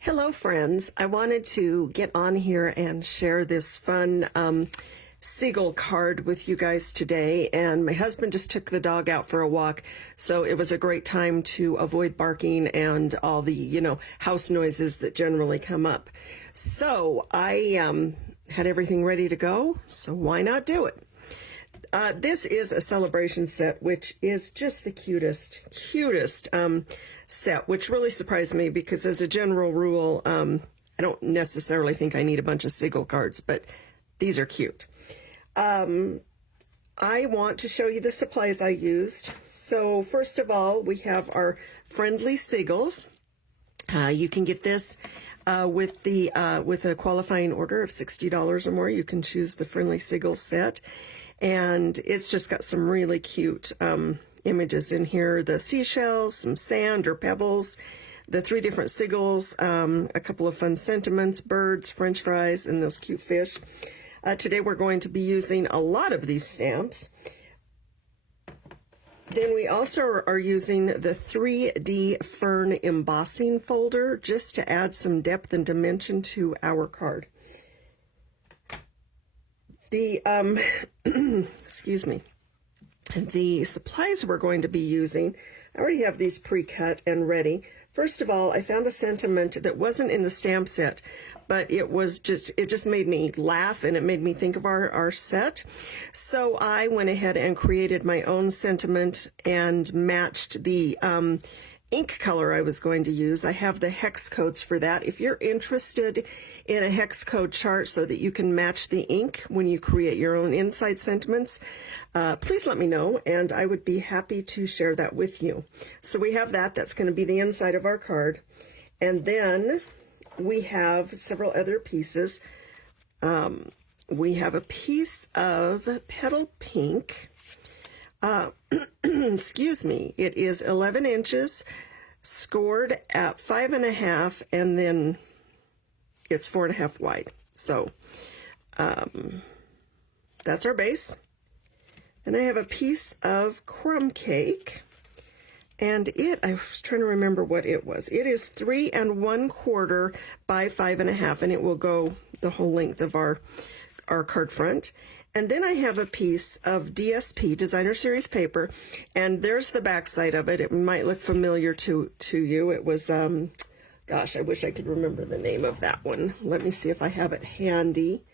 Hello, friends. I wanted to get on here and share this fun Seagull card with you guys today. And my husband just took the dog out for a walk, so it was a great time to avoid barking and all the, house noises that generally come up. So I had everything ready to go, so why not do it? This is a celebration set, which is just the cutest set, which really surprised me because as a general rule, I don't necessarily think I need a bunch of Seagull cards, but these are cute. I want to show you the supplies I used. So first of all, we have our Friendly Seagulls. You can get this with a qualifying order of $60 or more. You can choose the Friendly Seagulls set. And it's just got some really cute images in here. The seashells, some sand or pebbles, the 3 different seagulls, a couple of fun sentiments, birds, french fries, and those cute fish. Today we're going to be using a lot of these stamps. Then we also are using the 3D fern embossing folder just to add some depth and dimension to our card. The, excuse me, the supplies we're going to be using, I already have these pre-cut and ready. First of all, I found a sentiment that wasn't in the stamp set, but it just made me laugh and it made me think of our set. So I went ahead and created my own sentiment and matched the ink color I was going to use. I have the hex codes for that. If you're interested in a hex code chart so that you can match the ink when you create your own inside sentiments, please let me know and I would be happy to share that with you. So we have that. That's going to be the inside of our card. And then we have several other pieces. We have a piece of petal pink. Excuse me, it is 11 inches, scored at 5.5, and then it's 4.5 wide. So that's our base. Then I have a piece of crumb cake, and I was trying to remember what it was. It is 3 1/4 by 5.5, and it will go the whole length of our card front. And then I have a piece of DSP, Designer Series paper, and there's the back side of it. It might look familiar to you. It was, gosh, I wish I could remember the name of that one. Let me see if I have it handy.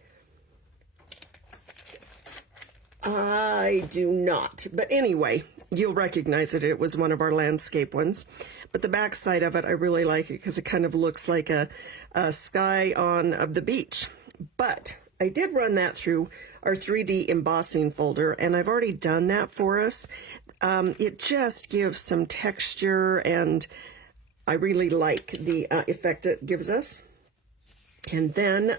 I do not. But anyway, you'll recognize it. It was one of our landscape ones. But the back side of it, I really like it because it kind of looks like a sky of the beach. But I did run that through our 3D embossing folder, and I've already done that for us. It just gives some texture, and I really like the effect it gives us. And then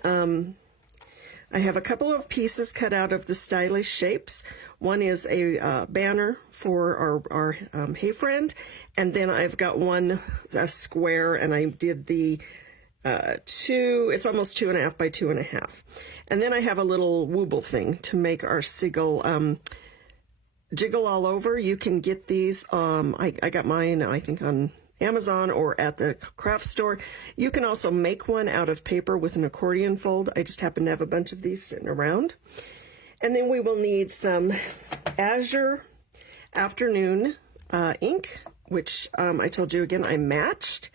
I have a couple of pieces cut out of the stylish shapes. One is a banner for our Hey Friend, and then I've got a square, and I did the it's almost 2.5 by 2.5. And then I have a little wooble thing to make our seagull jiggle all over. You can get these, I got mine, I think, on Amazon or at the craft store. You can also make one out of paper with an accordion fold. I just happen to have a bunch of these sitting around. And then we will need some Azure Afternoon ink, which I told you again I matched.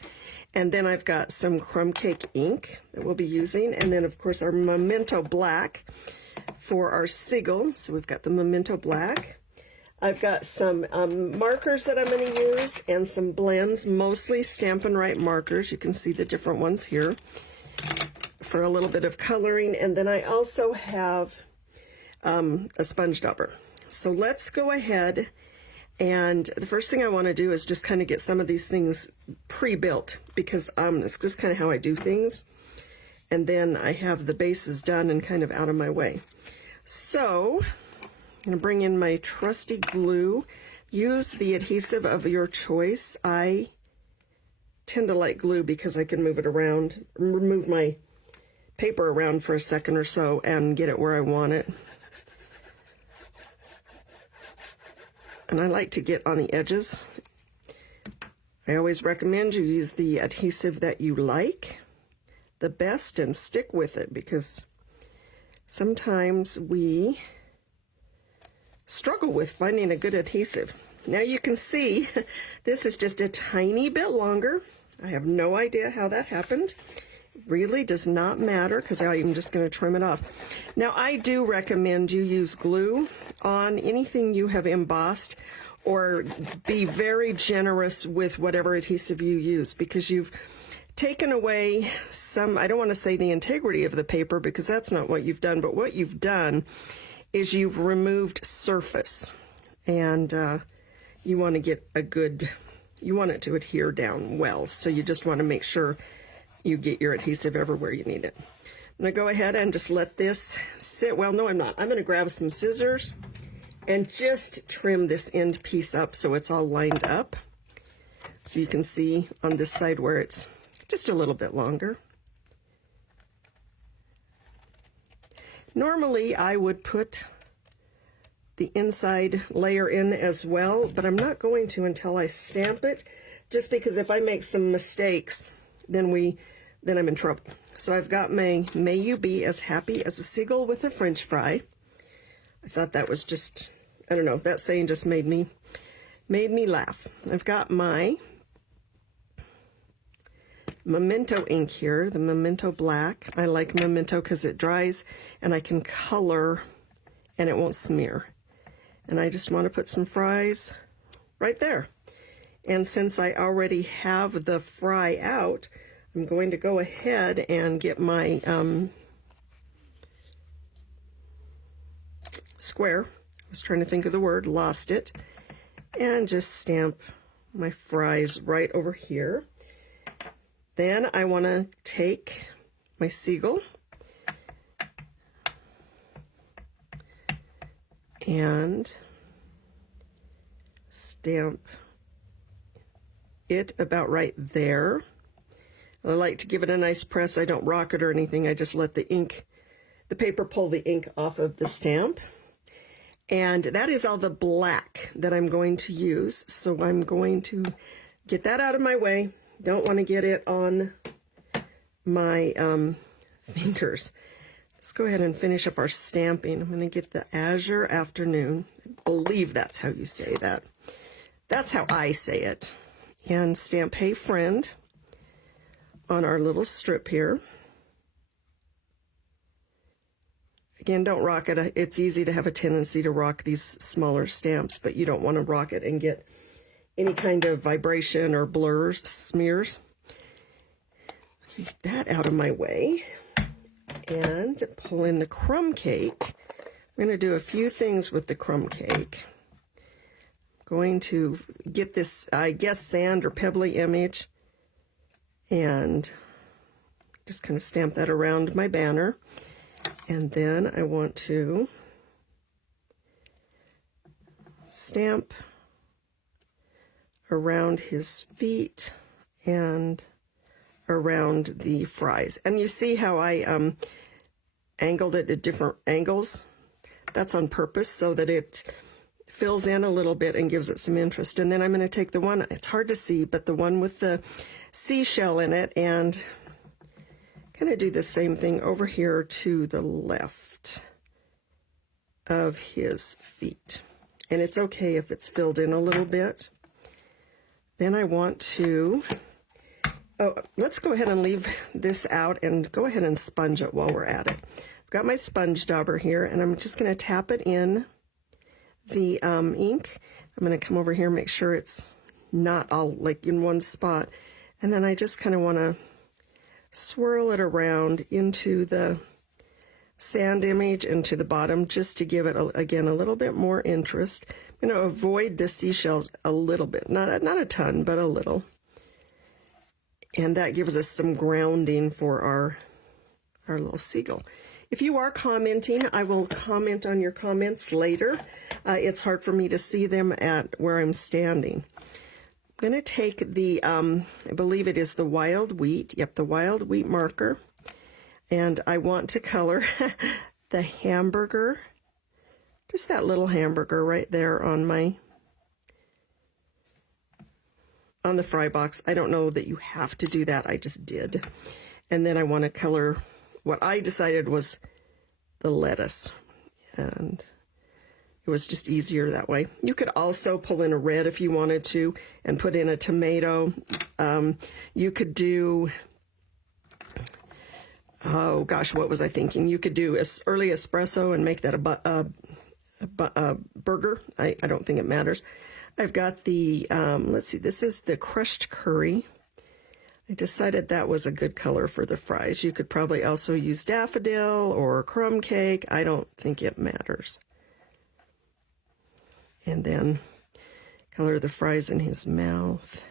And then I've got some crumb cake ink that we'll be using. And then, of course, our Memento Black for our Seagull. So we've got the Memento Black. I've got some markers that I'm going to use and some blends, mostly Stampin' Up markers. You can see the different ones here for a little bit of coloring. And then I also have a sponge dauber. So let's go ahead. And the first thing I want to do is just kind of get some of these things pre-built because it's just kind of how I do things. And then I have the bases done and kind of out of my way. So I'm going to bring in my trusty glue. Use the adhesive of your choice. I tend to like glue because I can move it around, move my paper around for a second or so and get it where I want it. And I like to get on the edges. I always recommend you use the adhesive that you like the best and stick with it, because sometimes we struggle with finding a good adhesive. Now you can see this is just a tiny bit longer. I have no idea how that happened. It really does not matter, because I'm just going to trim it off. Now I do recommend you use glue on anything you have embossed, or be very generous with whatever adhesive you use, because you've taken away some, I don't want to say the integrity of the paper, because that's not what you've done, but what you've done is you've removed surface, and you want to get a good, you want it to adhere down well, so you just want to make sure you get your adhesive everywhere you need it. I'm going to go ahead and just let this sit. Well, no, I'm not. I'm going to grab some scissors and just trim this end piece up so it's all lined up. So you can see on this side where it's just a little bit longer. Normally I would put the inside layer in as well, but I'm not going to until I stamp it, just because if I make some mistakes, then I'm in trouble. So I've got my "May you be as happy as a seagull with a French fry." I thought that was just, I don't know, that saying just made me laugh. I've got my Memento ink here, the Memento Black. I like Memento because it dries and I can color and it won't smear. And I just want to put some fries right there. And since I already have the fry out, I'm going to go ahead and get my square. I was trying to think of the word, lost it. And just stamp my fries right over here. Then I want to take my seagull and stamp it about right there. I like to give it a nice press. I don't rock it or anything. I just let the paper pull the ink off of the stamp. And that is all the black that I'm going to use. So I'm going to get that out of my way. Don't want to get it on my fingers. Let's go ahead and finish up our stamping. I'm going to get the Azure Afternoon. I believe that's how you say that. That's how I say it. And stamp "Hey Friend" on our little strip here. Again, don't rock it. It's easy to have a tendency to rock these smaller stamps, but you don't want to rock it and get any kind of vibration or blurs, smears. Get that out of my way. And pull in the crumb cake. I'm going to do a few things with the crumb cake. I'm going to get this, I guess, sand or pebbly image, and just kind of stamp that around my banner. And then I want to stamp around his feet and around the fries. And you see how I angled it at different angles? That's on purpose so that it fills in a little bit and gives it some interest. And then I'm going to take the one, it's hard to see, but the one with the seashell in it, and kind of do the same thing over here to the left of his feet. And it's okay if it's filled in a little bit. Then I want to, let's go ahead and leave this out and go ahead and sponge it while we're at it. I've got my sponge dauber here, and I'm just going to tap it in the ink. I'm going to come over here and make sure it's not all like in one spot. And then I just kind of want to swirl it around into the sand image and to the bottom, just to give it, again, a little bit more interest. I'm going to avoid the seashells a little bit, not a ton, but a little. And that gives us some grounding for our little seagull. If you are commenting, I will comment on your comments later. It's hard for me to see them at where I'm standing. I'm going to take the, I believe it is the wild wheat. Yep, the wild wheat marker. And I want to color the hamburger, just that little hamburger right there on my on the fry box. I don't know that you have to do that. I just did. And then I want to color what I decided was the lettuce. And it was just easier that way. You could also pull in a red if you wanted to and put in a tomato. You could do, oh gosh, what was I thinking? You could do early espresso and make that a burger. I don't think it matters. I've got the, let's see, this is the crushed curry. I decided that was a good color for the fries. You could probably also use daffodil or crumb cake. I don't think it matters. And then color the fries in his mouth.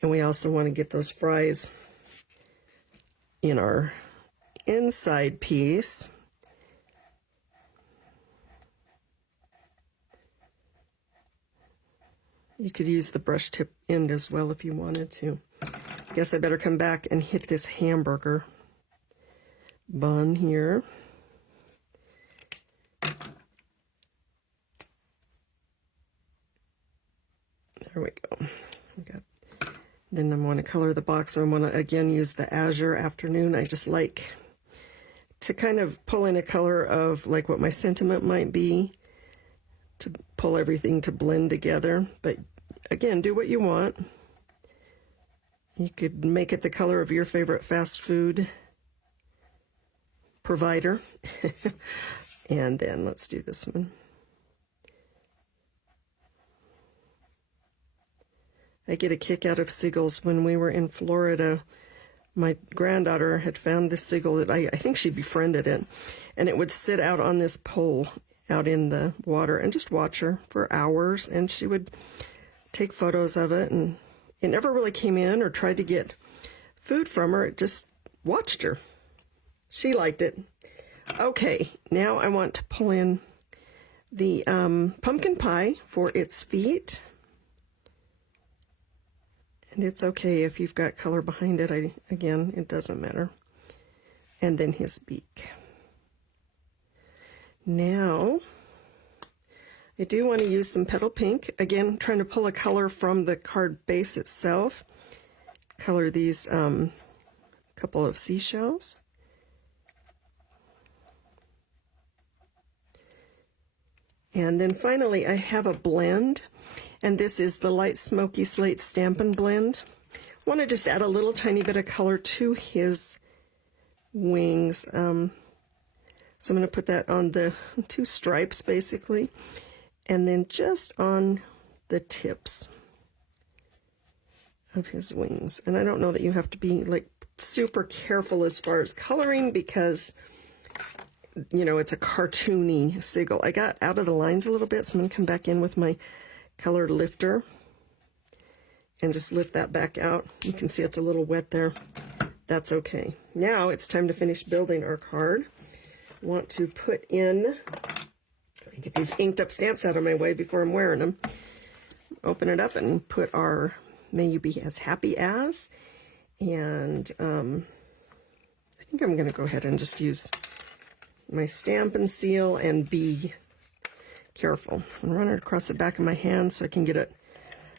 And we also want to get those fries in our inside piece. You could use the brush tip end as well if you wanted to. I guess I better come back and hit this hamburger bun here. There we go. Then I want to color the box. I want to again use the Azure Afternoon. I just like to kind of pull in a color of like what my sentiment might be, to pull everything to blend together. But again, do what you want. You could make it the color of your favorite fast food provider. And then let's do this one. I get a kick out of seagulls. When we were in Florida, my granddaughter had found this seagull that I think she befriended it, and it would sit out on this pole out in the water and just watch her for hours, and she would take photos of it, and it never really came in or tried to get food from her. It just watched her. She liked it. Okay, now I want to pull in the pumpkin pie for its feet. And it's okay if you've got color behind it. Again, it doesn't matter. And then his beak. Now, I do want to use some petal pink. Again, trying to pull a color from the card base itself. Color these couple of seashells. And then finally, I have a blend. And this is the Light Smoky Slate Stampin' Blend. I want to just add a little tiny bit of color to his wings. So I'm going to put that on the two stripes, basically. And then just on the tips of his wings. And I don't know that you have to be like super careful as far as coloring because, you know, it's a cartoony seagull. I got out of the lines a little bit, so I'm going to come back in with my color lifter and just lift that back out. You can see it's a little wet there. That's okay. Now it's time to finish building our card. I want to put in, get these inked up stamps out of my way before I'm wearing them. Open it up and put our May You Be As Happy As. And I think I'm going to go ahead and just use my Stampin' Seal and be careful. I'm running it across the back of my hand so I can get it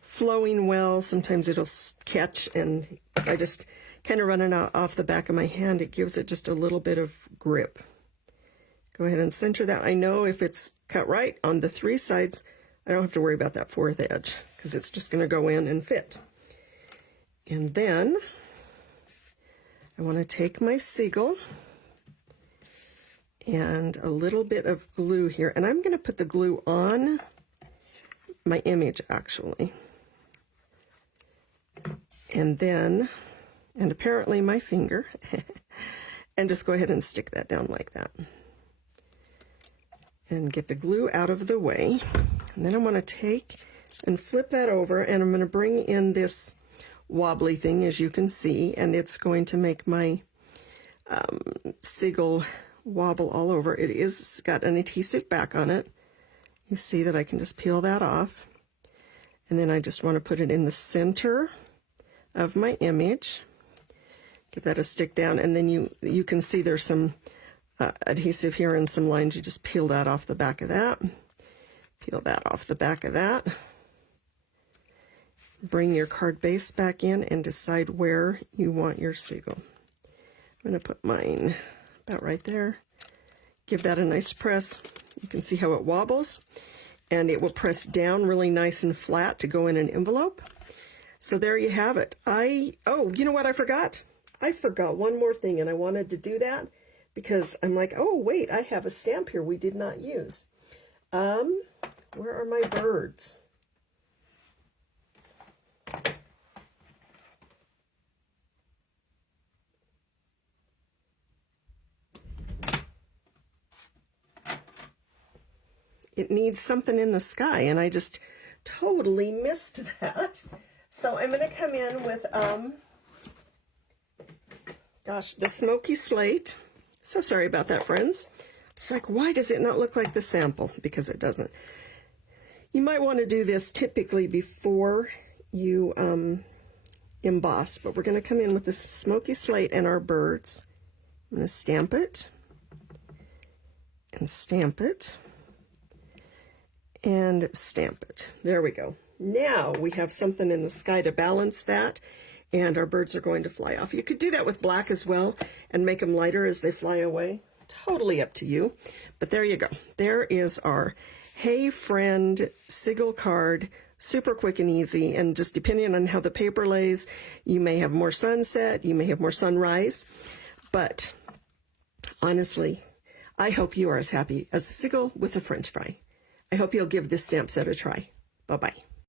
flowing well. Sometimes it'll catch, and if I just kind of run it out off the back of my hand, it gives it just a little bit of grip. Go ahead and center that. I know if it's cut right on the three sides, I don't have to worry about that fourth edge because it's just going to go in and fit. And then I want to take my seagull and a little bit of glue here, and I'm going to put the glue on my image actually, and then, and apparently my finger, and just go ahead and stick that down like that and get the glue out of the way. And then I want to take and flip that over, and I'm going to bring in this wobbly thing, as you can see, and it's going to make my seagull wobble all over. It is got an adhesive back on it. You see that I can just peel that off, and then I just want to put it in the center of my image. Give that a stick down, and then you can see there's some adhesive here and some lines. You just peel that off the back of that, peel that off the back of that, bring your card base back in and decide where you want your seagull. I'm going to put mine about right there. Give that a nice press. You can see how it wobbles, and it will press down really nice and flat to go in an envelope. So there you have it. Oh, you know what I forgot? I forgot one more thing, and I wanted to do that because I'm like, oh, wait, I have a stamp here we did not use. Where are my birds? It needs something in the sky, and I just totally missed that. So I'm going to come in with, the smoky slate. So sorry about that, friends. It's like, why does it not look like the sample? Because it doesn't. You might want to do this typically before you emboss, but we're going to come in with the smoky slate and our birds. I'm going to stamp it and stamp it and stamp it. There we go. Now we have something in the sky to balance that, and our birds are going to fly off. You could do that with black as well and make them lighter as they fly away. Totally up to you. But there you go. There is our Hey Friend Seagull card. Super quick and easy, and just depending on how the paper lays, you may have more sunset, you may have more sunrise, but honestly, I hope you are as happy as a seagull with a French fry. I hope you'll give this stamp set a try. Bye-bye.